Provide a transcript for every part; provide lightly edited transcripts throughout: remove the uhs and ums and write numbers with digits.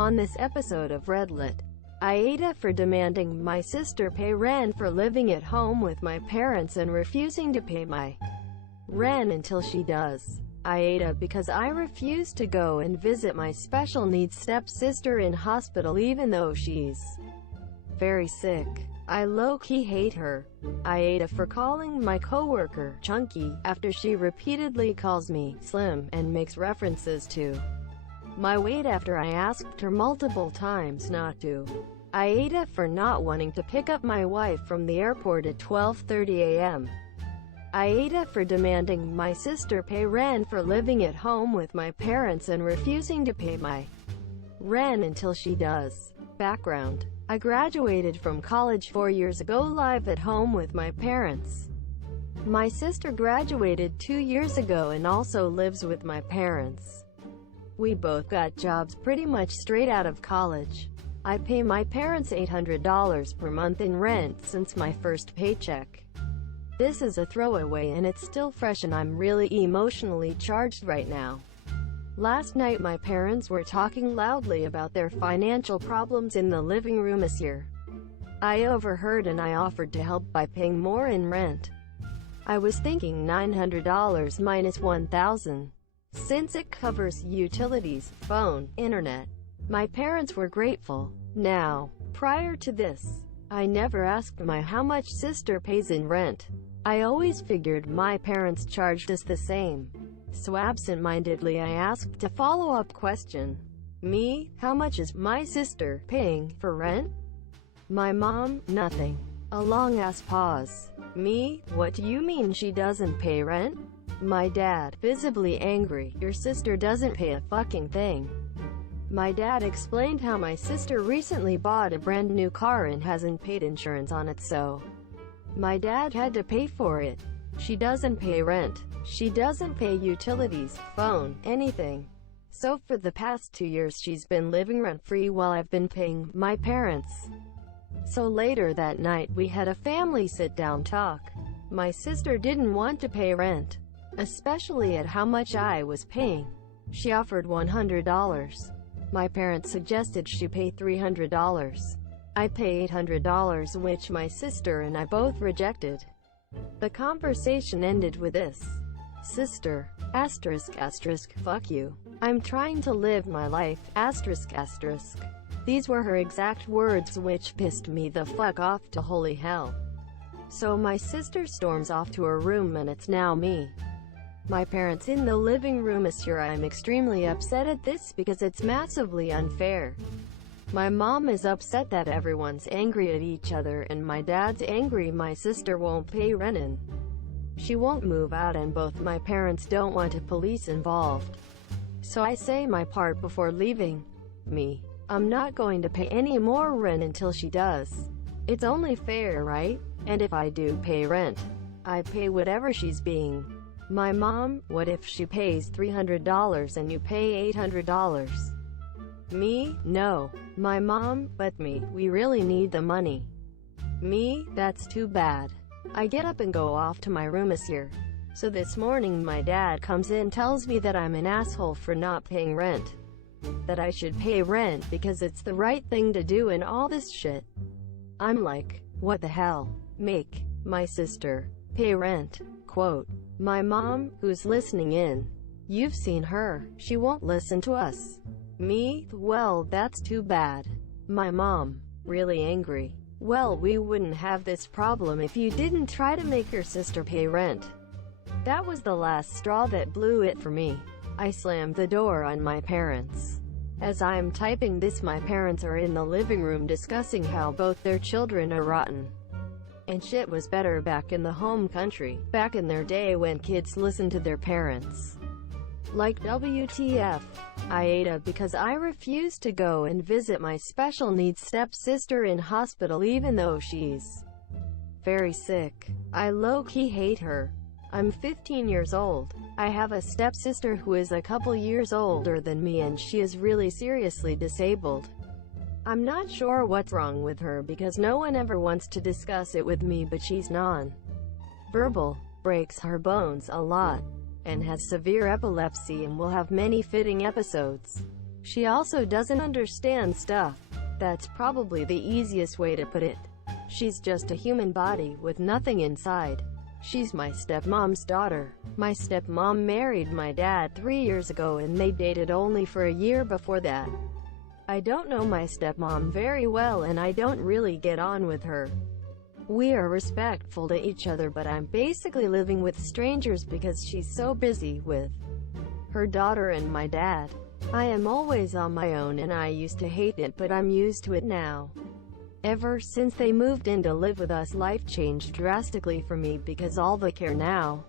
On this episode of Redlit, AmItheA for demanding my sister pay rent for living at home with my parents and refusing to pay my rent until she does. AmItheA because I refuse to go and visit my special needs stepsister in hospital even though she's very sick. I low-key hate her. AmItheA for calling my coworker chunky after she repeatedly calls me slim and makes references to my weight after I asked her multiple times not to. AmItheA for not wanting to pick up my wife from the airport at 12:30 a.m. AmItheA for demanding my sister pay rent for living at home with my parents and refusing to pay my rent until she does. Background: I graduated from college 4 years ago, live at home with my parents. My sister graduated 2 years ago and also lives with my parents. We both got jobs pretty much straight out of college. I pay my parents $800 per month in rent since my first paycheck. This is a throwaway and it's still fresh and I'm really emotionally charged right now. Last night my parents were talking loudly about their financial problems in the living room this year. I overheard and I offered to help by paying more in rent. I was thinking $900 minus $1,000. Since it covers utilities, phone, internet. My parents were grateful. Now, prior to this, I never asked how much sister pays in rent. I always figured my parents charged us the same. So absent-mindedly I asked a follow-up question. Me, how much is my sister paying for rent? My mom, nothing. A long-ass pause. Me, what do you mean she doesn't pay rent? My dad, visibly angry, your sister doesn't pay a fucking thing. My dad explained how my sister recently bought a brand new car and hasn't paid insurance on it, so my dad had to pay for it. She doesn't pay rent. She doesn't pay utilities, phone, anything. So for the past 2 years she's been living rent-free while I've been paying my parents. So later that night we had a family sit-down talk. My sister didn't want to pay rent, especially at how much I was paying. She offered $100. My parents suggested she pay $300. I pay $800, which my sister and I both rejected. The conversation ended with this. Sister, ***, fuck you. I'm trying to live my life, ***. These were her exact words, which pissed me the fuck off to holy hell. So my sister storms off to her room and it's now me. My parents in the living room. I'm extremely upset at this because it's massively unfair. My mom is upset that everyone's angry at each other and my dad's angry my sister won't pay rent and she won't move out, and both my parents don't want a police involved. So I say my part before leaving. Me, I'm not going to pay any more rent until she does. It's only fair, right? And if I do pay rent, I pay whatever she's being. My mom, what if she pays $300 and you pay $800? Me, no. My mom, but me, we really need the money. Me, that's too bad. I get up and go off to my room here. So this morning my dad comes in, tells me that I'm an asshole for not paying rent. That I should pay rent because it's the right thing to do and all this shit. I'm like, what the hell? Make my sister pay rent. Quote, my mom, who's listening in. You've seen her. She won't listen to us. Me, well, that's too bad. My mom, really angry. Well, we wouldn't have this problem if you didn't try to make your sister pay rent. That was the last straw that blew it for me. I slammed the door on my parents. As I'm typing this, my parents are in the living room discussing how both their children are rotten. And shit was better back in the home country, back in their day when kids listened to their parents. Like WTF. AmItheA because I refuse to go and visit my special needs stepsister in hospital even though she's very sick. I low-key hate her. I'm 15 years old. I have a stepsister who is a couple years older than me and she is really seriously disabled. I'm not sure what's wrong with her because no one ever wants to discuss it with me, but she's non-verbal, breaks her bones a lot, and has severe epilepsy and will have many fitting episodes. She also doesn't understand stuff. That's probably the easiest way to put it. She's just a human body with nothing inside. She's my stepmom's daughter. My stepmom married my dad 3 years ago and they dated only for a year before that. I don't know my stepmom very well and I don't really get on with her. We are respectful to each other, but I'm basically living with strangers because she's so busy with her daughter and my dad. I am always on my own and I used to hate it, but I'm used to it now. Ever since they moved in to live with us, life changed drastically for me because all the care now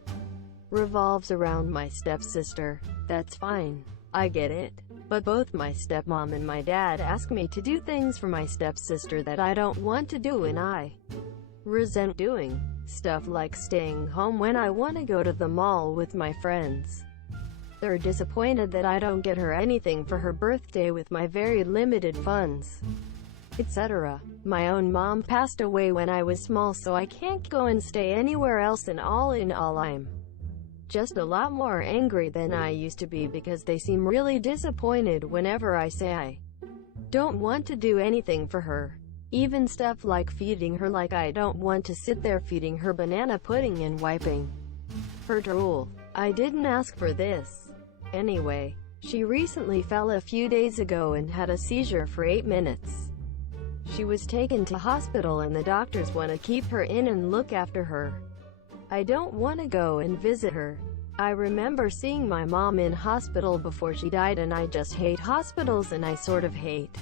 revolves around my stepsister. That's fine. I get it. But both my stepmom and my dad ask me to do things for my stepsister that I don't want to do, and I resent doing stuff like staying home when I want to go to the mall with my friends. They're disappointed that I don't get her anything for her birthday with my very limited funds, etc. My own mom passed away when I was small, so I can't go and stay anywhere else, and all in all I'm just a lot more angry than I used to be because they seem really disappointed whenever I say I don't want to do anything for her. Even stuff like feeding her, like I don't want to sit there feeding her banana pudding and wiping her drool. I didn't ask for this. Anyway, she recently fell a few days ago and had a seizure for 8 minutes. She was taken to hospital and the doctors want to keep her in and look after her. I don't want to go and visit her. I remember seeing my mom in hospital before she died, and I just hate hospitals, and I sort of hate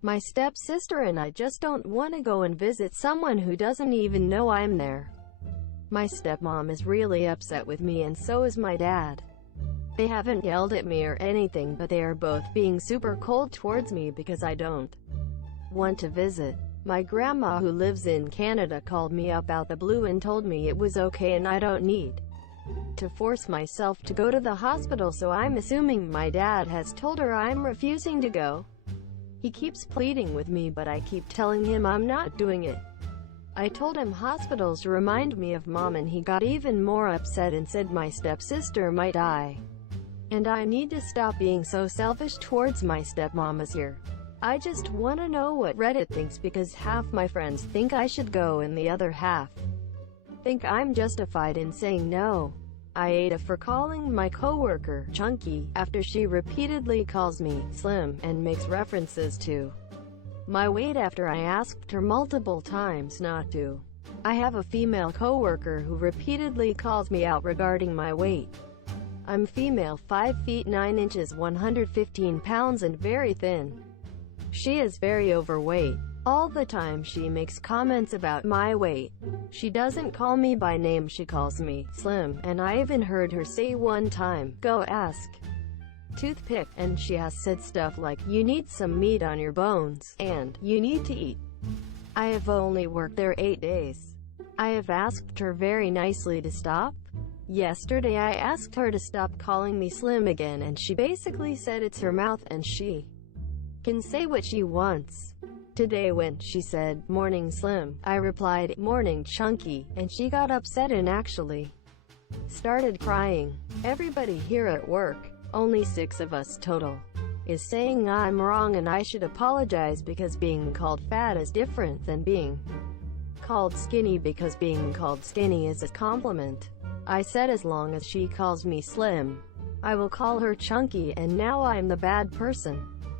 my stepsister, and I just don't want to go and visit someone who doesn't even know I'm there. My stepmom is really upset with me, and so is my dad. They haven't yelled at me or anything, but they are both being super cold towards me because I don't want to visit. My grandma, who lives in Canada, called me up out the blue and told me it was okay and I don't need to force myself to go to the hospital, so I'm assuming my dad has told her I'm refusing to go. He keeps pleading with me, but I keep telling him I'm not doing it. I told him hospitals remind me of mom, and he got even more upset and said my stepsister might die. And I need to stop being so selfish towards my stepmamas here. I just want to know what Reddit thinks, because half my friends think I should go and the other half think I'm justified in saying no. AmItheA for calling my coworker chunky after she repeatedly calls me slim and makes references to my weight after I asked her multiple times not to. I have a female coworker who repeatedly calls me out regarding my weight. I'm female, 5 feet 9 inches, 115 pounds, and very thin. She is very overweight. All the time she makes comments about my weight. She doesn't call me by name, she calls me slim, and I even heard her say one time, "Go ask Toothpick," and she has said stuff like, "You need some meat on your bones," and "You need to eat." I have only worked there 8 days. I have asked her very nicely to stop. Yesterday I asked her to stop calling me slim again, and she basically said it's her mouth and she can say what she wants. Today when she said, "Morning slim," I replied, "Morning chunky," and she got upset and actually started crying. Everybody here at work, only 6 of us total, is saying I'm wrong and I should apologize because being called fat is different than being called skinny, because being called skinny is a compliment. I said as long as she calls me slim, I will call her chunky, and now I'm the bad person.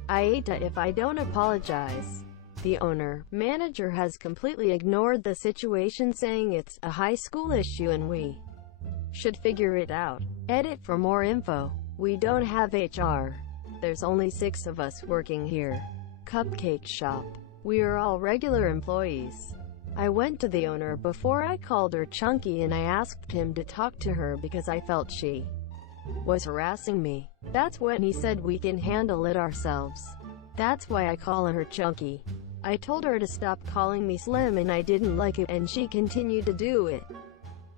AmItheA if I don't apologize. The owner-manager has completely ignored the situation, saying it's a high school issue and we should figure it out. Edit for more info. We don't have HR. There's only 6 of us working here. Cupcake shop. We are all regular employees. I went to the owner before I called her chunky, and I asked him to talk to her because I felt she was harassing me. That's when he said we can handle it ourselves. That's why I call her chunky. I told her to stop calling me slim and I didn't like it, and she continued to do it.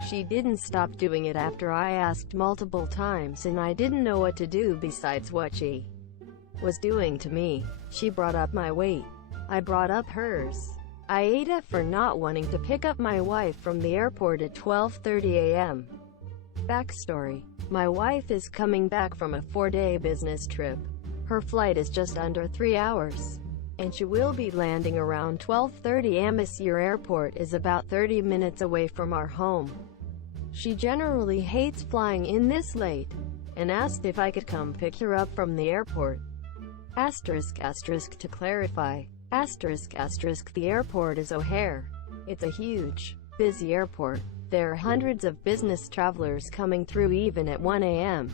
She didn't stop doing it after I asked multiple times, and I didn't know what to do besides what she was doing to me. She brought up my weight. I brought up hers. AmItheA for not wanting to pick up my wife from the airport at 12:30 a.m. Backstory. My wife is coming back from a 4-day business trip. Her flight is just under 3 hours, and she will be landing around 12:30. AmItheA Airport is about 30 minutes away from our home. She generally hates flying in this late, and asked if I could come pick her up from the airport. *** To clarify, *** the airport is O'Hare. It's a huge, busy airport. There are hundreds of business travelers coming through even at 1 a.m.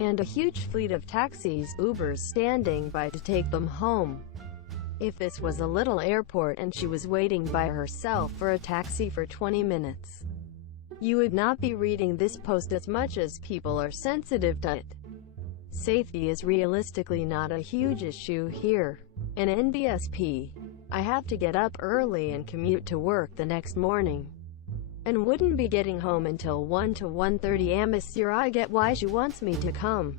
and a huge fleet of taxis, Ubers standing by to take them home. If this was a little airport and she was waiting by herself for a taxi for 20 minutes, you would not be reading this post as much as people are sensitive to it. Safety is realistically not a huge issue here. An NBSP. I have to get up early and commute to work the next morning, and wouldn't be getting home until 1 to 1:30. AmItheA, I get why she wants me to come,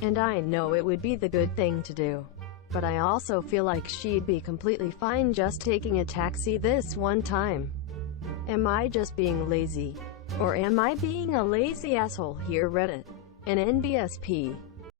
and I know it would be the good thing to do, but I also feel like she'd be completely fine just taking a taxi this one time. Am I just being lazy? Or am I being a lazy asshole here? Reddit. An NBSP.